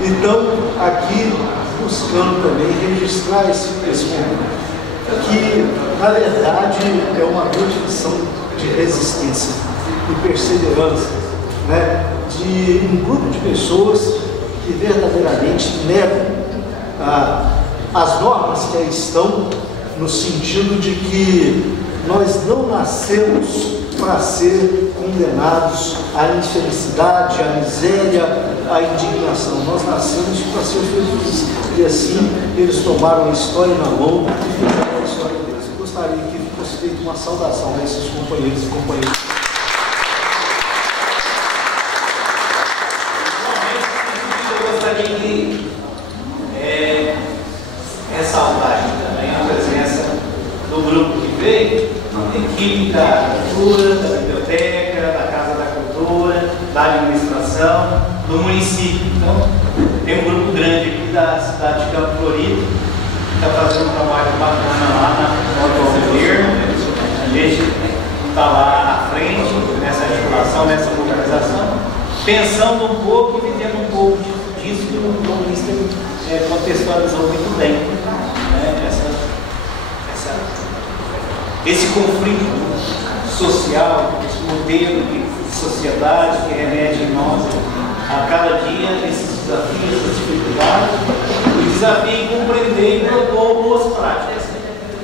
Então, aqui, buscando também registrar esse momento, que, na verdade, é uma grande lição de resistência e perseverança, né? De um grupo de pessoas que verdadeiramente negam as normas que aí estão, no sentido de que nós não nascemos para ser condenados à infelicidade, à miséria, à indignação. Nós nascemos para ser felizes. E assim, eles tomaram a história na mão e fizeram a história deles. Eu gostaria que fosse feita uma saudação a esses companheiros e companheiras. Eu gostaria de ressaltar aqui também a presença do grupo que veio, equipe da cultura, da biblioteca, da Casa da Cultura, da administração, do município. Então, tem um grupo grande aqui da cidade de Campo Florido, que está fazendo um trabalho bacana lá na governo. A gente está lá à frente, nessa articulação, nessa organização, pensando um pouco e vivendo um pouco disso que o comunista contextualizou muito bem. Né? Esse conflito social, esse modelo de sociedade que remete em nós a cada dia esses desafios, essas dificuldades, o desafio em compreender e propor boas práticas.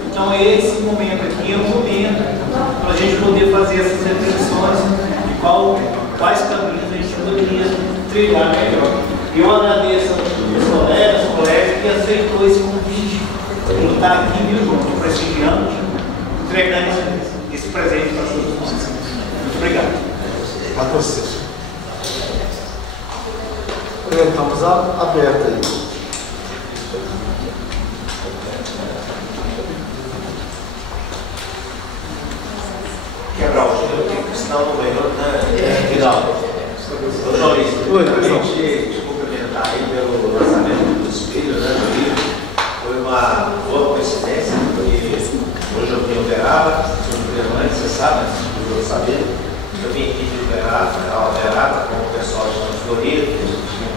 Então esse momento aqui é um momento para a gente poder fazer essas reflexões de quais caminhos a gente poderia trilhar melhor. E eu agradeço aos colegas que aceitou esse convite de estar aqui junto, prestigiando, entregando esse presente para todos nós. Muito obrigado. A você. Estamos abertos aí. Quebrar o gelo aqui, senão não vem, né? Final. Ô, Joris, te cumprimentar aí pelo lançamento do espelho, né, do livro. Foi uma boa coincidência, porque hoje eu vim operar, sou de Uberlândia, você sabe, eu vou saber. Eu vim aqui de Uberaba com o pessoal de Campo Florido, que a gente tinha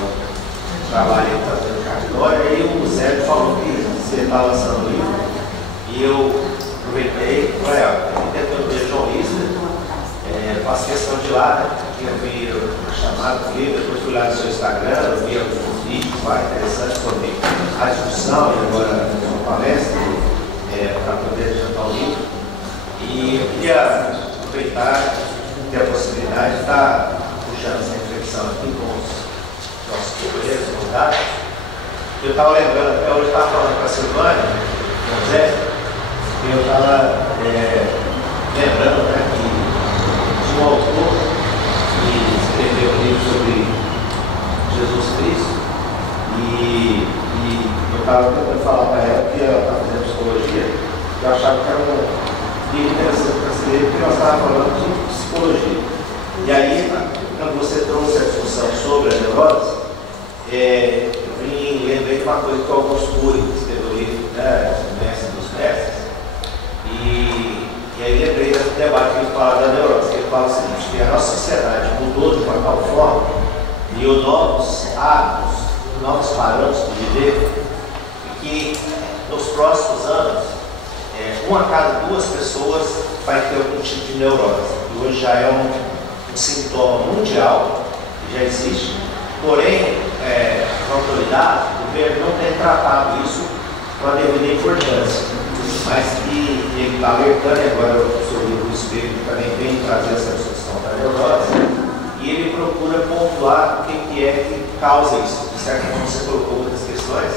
um trabalho fazendo cartório, e o Zé falou que você está lançando o livro. E eu aproveitei, falei, eu vejo João Isla, faço questão de ir lá, né? Eu vi a chamada do livro, depois fui lá no seu Instagram, eu vi alguns vídeos lá interessantes sobre a discussão e agora uma palestra para poder adiantar o livro. E eu queria aproveitar ter a possibilidade de estar puxando essa reflexão aqui com os nossos companheiros, convidados. Eu estava lembrando, até hoje estava falando com a Silvânia, com o Zé, e eu estava lembrando, né, que de um autor que escreveu um livro sobre Jesus Cristo, e eu estava tentando falar para ela que ela está fazendo psicologia, eu achava que era um livro interessante para se ler, porque nós estávamos falando de psicologia. E aí, quando você trouxe a discussão sobre a neurose, eu lembrei de uma coisa que o Augusto Cury escreveu o livro, né, o Mestre dos Mestres, e aí lembrei desse debate que ele fala da neurose, que ele fala o seguinte, que a nossa sociedade mudou de uma tal forma, e os novos hábitos, novos parâmetros de viver, e que nos próximos anos, uma a cada duas pessoas vai ter algum tipo de neurose. E hoje já é um sintoma mundial, que já existe, porém, a autoridade, o governo não tem tratado isso com a devida importância, mas que ele está alertando, e agora o seu livro do Espírito também vem trazer essa discussão da neurose, e ele procura pontuar o que é que causa isso. De certa forma, você colocou muitas questões,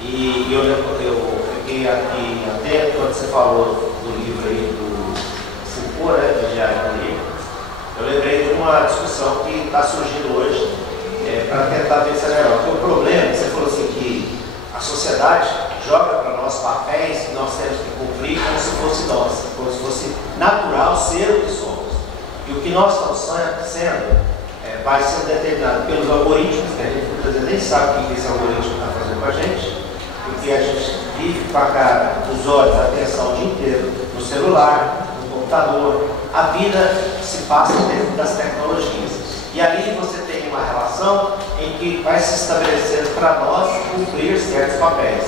e eu fiquei aqui atento quando você falou do livro aí do Foucault, né, do Diário do Livro. Eu lembrei de uma discussão que está surgindo hoje para tentar ver se é melhor. Porque o problema, você falou assim, que a sociedade joga para nós papéis que nós temos que cumprir como se fosse nós, como se fosse natural ser o que somos. E o que nós estamos sendo vai ser determinado pelos algoritmos, que a gente muitas vezes nem sabe o que esse algoritmo está fazendo com a gente, porque a gente vive com a cara, os olhos, a atenção o dia inteiro no celular, no computador. A vida se passa dentro das tecnologias. E ali você tem uma relação em que vai se estabelecendo para nós cumprir certos papéis.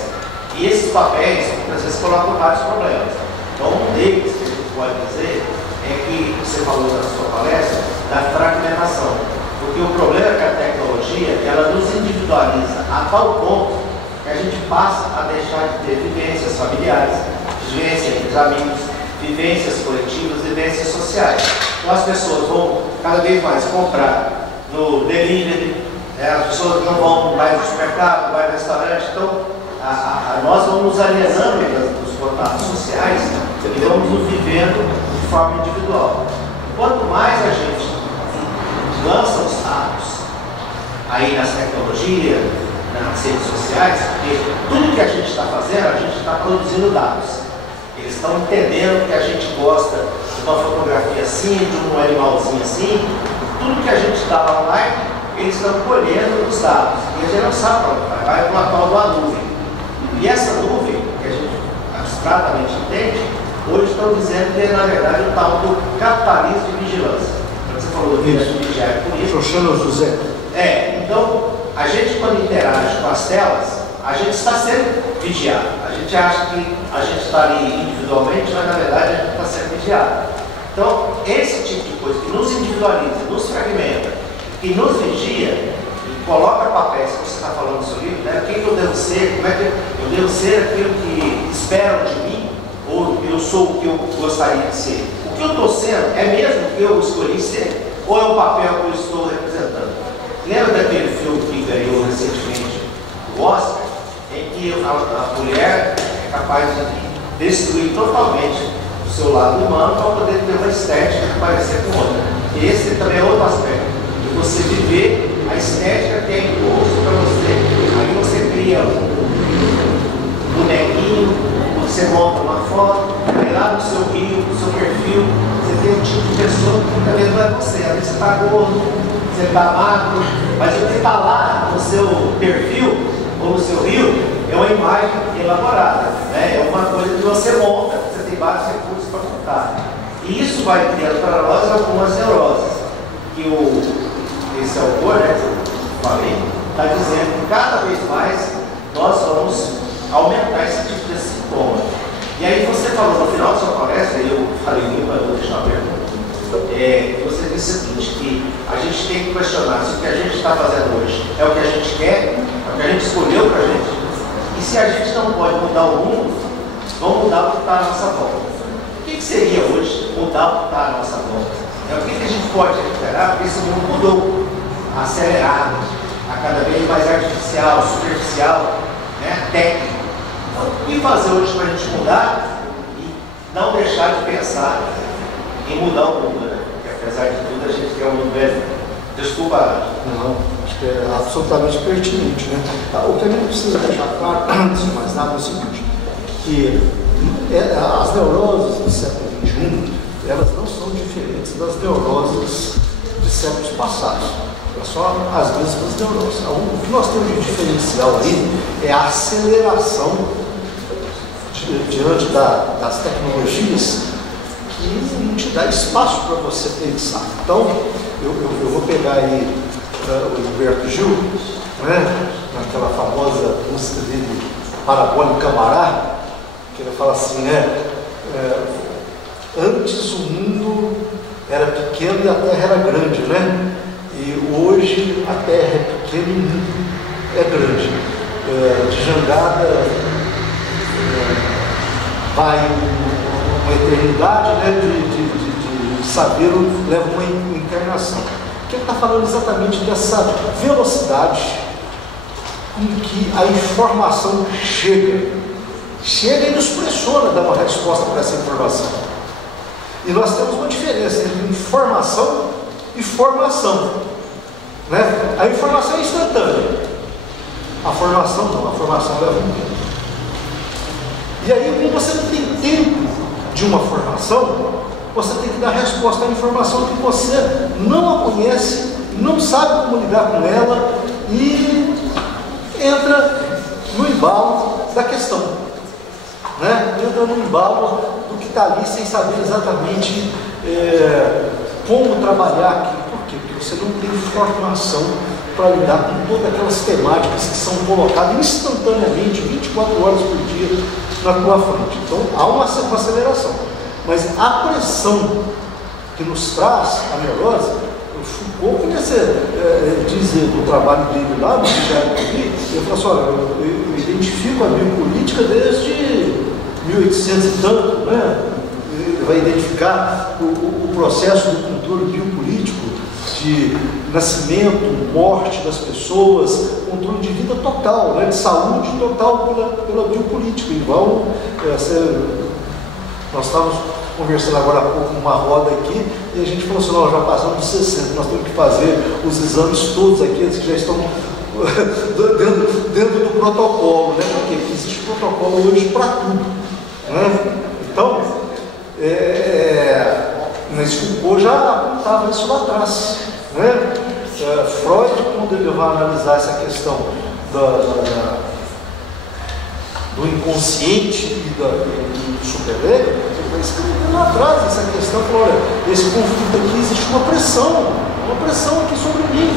E esses papéis, muitas vezes, colocam vários problemas. Então, um deles, que a gente pode dizer, é que você falou na sua palestra, da fragmentação. Porque o problema é que a tecnologia, ela nos individualiza a tal ponto que a gente passa a deixar de ter vivências familiares, vivências entre os amigos, vivências coletivas, vivências sociais. Então as pessoas vão cada vez mais comprar no delivery, as pessoas não vão mais no supermercado, mais no restaurante. Então nós vamos nos alienando dos contatos sociais e vamos nos vivendo de forma individual. Quanto mais a gente lança os dados aí nas tecnologias, nas redes sociais, porque tudo que a gente está fazendo, a gente está produzindo dados. Eles estão entendendo que a gente gosta de uma fotografia assim, de um animalzinho assim. Tudo que a gente dá online, eles estão colhendo os dados. E a gente não sabe para onde vai para uma tal de uma nuvem. E essa nuvem, que a gente abstratamente entende, hoje estão dizendo que é, na verdade, o tal do capitalismo de vigilância. Você falou do vigiar com isso. Xoxana José. Então, a gente quando interage com as telas, a gente está sendo vigiado. A gente acha que a gente está ali individualmente, mas na verdade a gente está sendo vigiado. Então, esse tipo de coisa que nos individualiza, nos fragmenta, que nos vigia e coloca papéis, como você está falando no seu livro, né? Quem que eu devo ser, como é que eu devo ser aquilo que esperam de mim, ou eu sou o que eu gostaria de ser. O que eu estou sendo é mesmo o que eu escolhi ser, ou é o papel que eu estou representando? Lembra daquele filme que ganhou recentemente o Oscar, em que a mulher é capaz de destruir totalmente o seu lado humano para poder ter uma estética que parecer com outra. E esse também é outro aspecto, de você viver a estética que é imposto para você. Aí você cria um bonequinho, você monta uma foto, aí lá no seu rio, no seu perfil, você tem um tipo de pessoa que muitas vezes não é você. Às vezes você está gordo, você está magro, mas o que está lá no seu perfil ou no seu rio é uma imagem elaborada, né? É uma coisa que você monta, você tem vários recursos para montar. E isso vai criando para nós algumas neuroses, que esse autor, né, que eu falei, está dizendo que cada vez mais nós vamos aumentar esse tipo de sintoma. E aí você falou no final da sua palestra, e eu falei muito, mas vou deixar aberto, você disse o seguinte, que a gente tem que questionar se o que a gente está fazendo hoje é o que a gente quer, é o que a gente escolheu para a gente. E se a gente não pode mudar o mundo, vamos mudar o que está à nossa volta. O que seria hoje mudar o que está à nossa volta? O que a gente pode recuperar? Porque esse mundo mudou, acelerado, a cada vez mais artificial, superficial, né, técnico. Então, o que fazer hoje para a gente mudar e não deixar de pensar em mudar o mundo, né? Porque apesar de tudo a gente quer um mundo velho. Desculpa. Não, acho que é absolutamente pertinente, né? O que a gente precisa deixar claro, antes de mais nada, é o seguinte, que as neuroses do século XXI, elas não são diferentes das neuroses de séculos passados. Só as mesmas neuroses. O que nós temos de diferencial aí é a aceleração diante das tecnologias que não te dá espaço para você pensar. Então, eu vou pegar aí o Gilberto Gil, né, naquela famosa música dele, Parabólico Camará, que ele fala assim, né, antes o mundo era pequeno e a terra era grande, né? E hoje a terra é pequena e o mundo é grande. De jangada vai uma eternidade, né? De saber leva uma encarnação. Que ele está falando exatamente dessa velocidade com que a informação chega e nos pressiona a dar uma resposta para essa informação. E nós temos uma diferença entre informação e formação, né? A informação é instantânea, a formação não, a formação leva um tempo. E aí, como você não tem tempo de uma formação, você tem que dar resposta à informação que você não a conhece, não sabe como lidar com ela e entra no embalo da questão, né? Entra no embalo do que está ali sem saber exatamente como trabalhar aqui. Por Por quê? Porque você não tem formação para lidar com todas aquelas temáticas que são colocadas instantaneamente, 24 horas por dia, na tua frente. Então, há uma aceleração. Mas a pressão que nos traz a neurose, o Foucault começa a dizer do trabalho dele lá, do ele falou assim, olha, eu identifico a biopolítica desde 1800 e tanto, né? Ele vai identificar o processo do controle biopolítico de nascimento, morte das pessoas, controle de vida total, né? De saúde total pela biopolítica. Igual, nós estávamos conversando agora há pouco numa roda aqui, e a gente falou assim, nós já passamos de 60, nós temos que fazer os exames todos aqui, eles que já estão dentro do protocolo, né? Porque existe protocolo hoje para tudo, né? Então, mas Foucault já apontava isso lá atrás, né? Freud, quando ele vai analisar essa questão do inconsciente e do superego, ele vai escrever lá atrás essa questão, falou, olha, esse conflito aqui, existe uma pressão aqui sobre mim,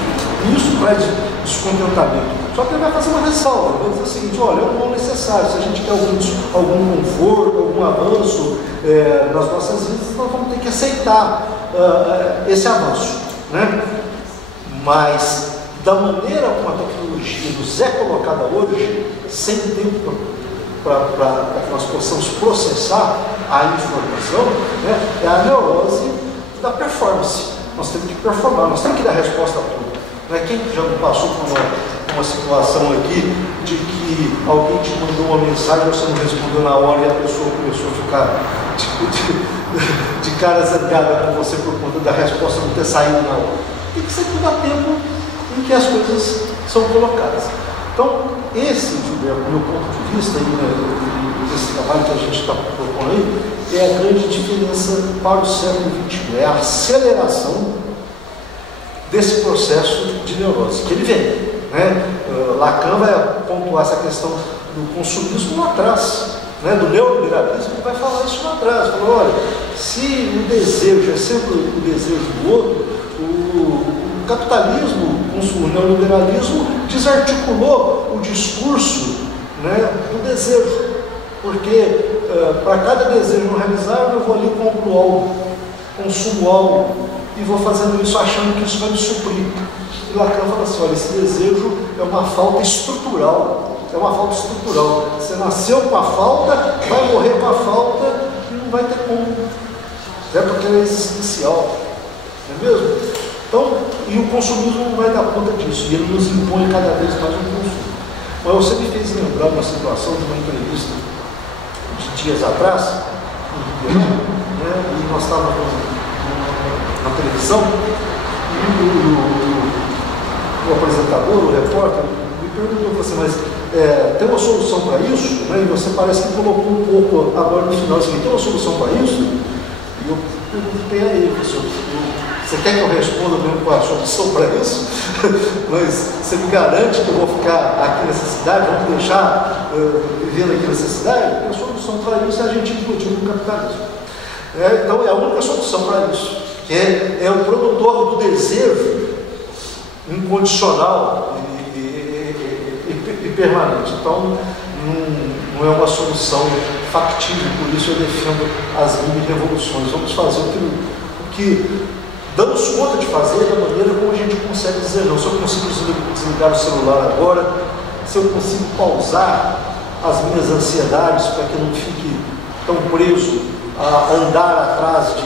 e isso traz descontentamento. Só que ele vai fazer uma ressalva, vai dizer o seguinte, olha, é um mal necessário, se a gente quer algum conforto, algum avanço nas nossas vidas, nós vamos ter que aceitar esse avanço, né? Mas, da maneira como a tecnologia nos é colocada hoje, sem tempo para que nós possamos processar a informação, né, é a neurose da performance. Nós temos que performar, nós temos que dar resposta a tudo. Né? Quem já não passou por uma situação aqui de que alguém te mandou uma mensagem e você não respondeu na hora e a pessoa começou a ficar de cara zangada com você por conta da resposta não ter saído na hora? Tem que ser tudo a tempo em que as coisas são colocadas. Então, esse, Gilberto, do meu ponto de vista, desse trabalho que a gente está propondo aí, é a grande diferença para o século XXI, é a aceleração desse processo de neurose, que ele vem, né? Lacan vai pontuar essa questão do consumismo lá atrás, né? Do neoliberalismo, ele vai falar isso lá atrás, falou, olha, se o desejo é sempre o desejo do outro, o capitalismo, o neoliberalismo desarticulou o discurso, né, do desejo, porque para cada desejo não realizável eu vou ali e compro algo, consumo algo e vou fazendo isso achando que isso vai me suprir. E Lacan fala assim, olha, esse desejo é uma falta estrutural, você nasceu com a falta, vai morrer com a falta e não vai ter como, porque ela é existencial, não é mesmo? Então, e o consumismo não vai dar conta disso, e ele nos impõe cada vez mais um consumo. Mas você me fez lembrar uma situação de uma entrevista de dias atrás, no Rio de Janeiro, né, e nós estávamos na televisão, e o apresentador, o repórter, me perguntou assim, mas tem uma solução para isso? Né, e você parece que colocou um pouco agora no final assim, tem uma solução para isso? E eu perguntei a ele, professor, você quer que eu responda mesmo com a solução para isso? Mas você me garante que eu vou ficar aqui nessa cidade, vamos deixar vivendo aqui nessa cidade? A solução para isso é a gente implodir no capitalismo. Então é a única solução para isso, que é o produtor do desejo incondicional e permanente. Então não é uma solução factível, por isso eu defendo as mini revoluções. Vamos fazer o que damos conta de fazer da maneira como a gente consegue dizer não. Se eu consigo desligar o celular agora, se eu consigo pausar as minhas ansiedades para que eu não fique tão preso a andar atrás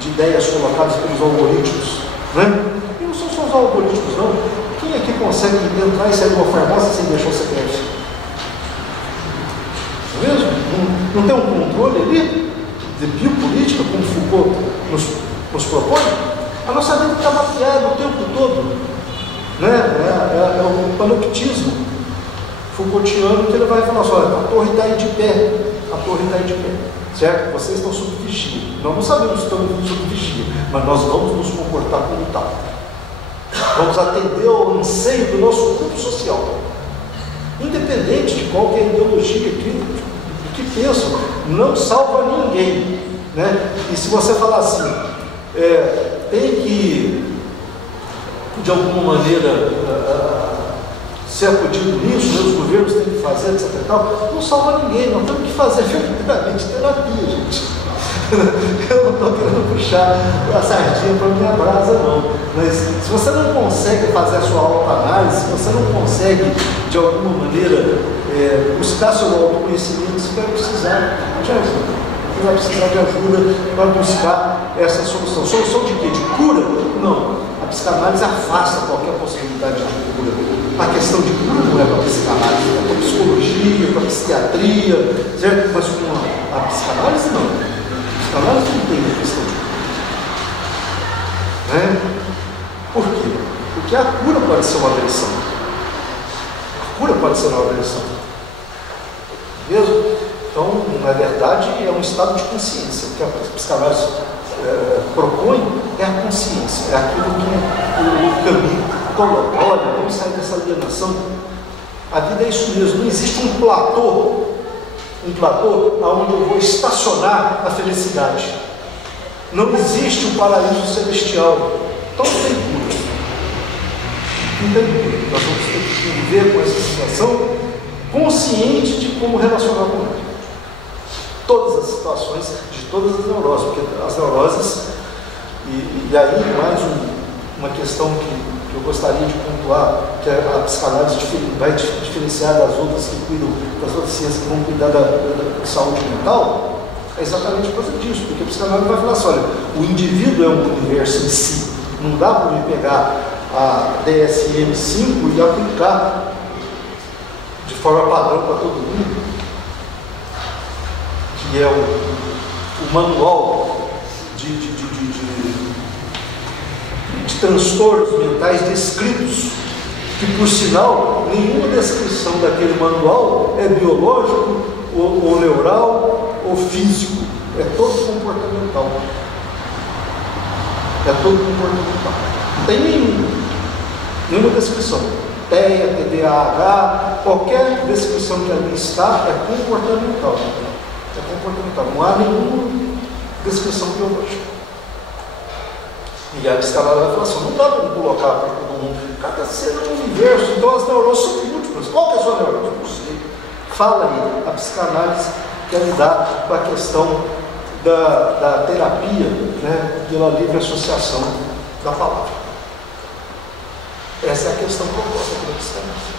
de ideias colocadas pelos algoritmos, né? E não são só os algoritmos, não. Quem aqui consegue entrar e sair de uma farmácia sem deixar o CPF? Não é mesmo? Não tem um controle ali de biopolítica, como Foucault nos propõe? A nossa vida está mapeada o tempo todo, né? É o panoptismo Foucaultiano, que ele vai falar assim, olha, a torre está aí de pé, certo? Vocês estão sob vigia. Nós não sabemos se estamos sob vigia, mas nós vamos nos comportar como tal. Vamos atender ao anseio do nosso grupo social, independente de qual que é a ideologia que pensam, não salva ninguém, né? E se você falar assim, tem que de alguma maneira, ser acudido nisso, né? Os governos têm que fazer, etc. E tal, não salva ninguém, nós temos que fazer verdadeiramente terapia, gente. Eu não estou querendo puxar a sardinha para minha brasa, não. Mas se você não consegue fazer a sua autoanálise, se você não consegue, de alguma maneira, buscar seu autoconhecimento, você vai precisar de ajuda. Você vai precisar de ajuda para buscar essa solução. Solução de quê? De cura? Não. A psicanálise afasta qualquer possibilidade de cura. A questão de cura não é para a psicanálise, é para a psicologia, para a psiquiatria, certo? Mas com a psicanálise não. A psicanálise não tem questão de cura. Né? Por quê? Porque a cura pode ser uma agressão. A cura pode ser uma agressão. Mesmo? Então, na verdade, é um estado de consciência. O que a psicanálise propõe é a consciência, é aquilo que o caminho coloca. Olha, vamos sair dessa alienação. A vida é isso mesmo, não existe um platô onde eu vou estacionar a felicidade. Não existe um paraíso celestial. Então não tem cura. Não tem cura. Nós vamos ter que viver com essa situação consciente de como relacionar com ela. Todas as situações, de todas as neuroses, porque as neuroses, e aí mais uma questão que eu gostaria de pontuar, que a psicanálise vai diferenciar das outras que cuidam, das outras ciências que vão cuidar da saúde mental, é exatamente por causa disso, porque a psicanálise vai falar assim, olha, o indivíduo é um universo em si, não dá para me pegar a DSM-5 e aplicar de forma padrão para todo mundo, que é o manual de transtornos mentais descritos, que por sinal, nenhuma descrição daquele manual é biológico, ou neural, ou físico, é todo comportamental. É todo comportamental. Não tem nenhuma descrição. TEA, TDAH, qualquer descrição que ali está é comportamental. É comportamental, não há nenhuma descrição biológica. E a psicanálise vai falar assim, não dá para colocar para todo mundo, cada ser é um universo, então as neuroses são múltiplas. Qual que é a sua neurose? Não sei. Fala aí, a psicanálise quer lidar com a questão da terapia, né, pela livre associação da palavra. Essa é a questão proposta pela psicanálise.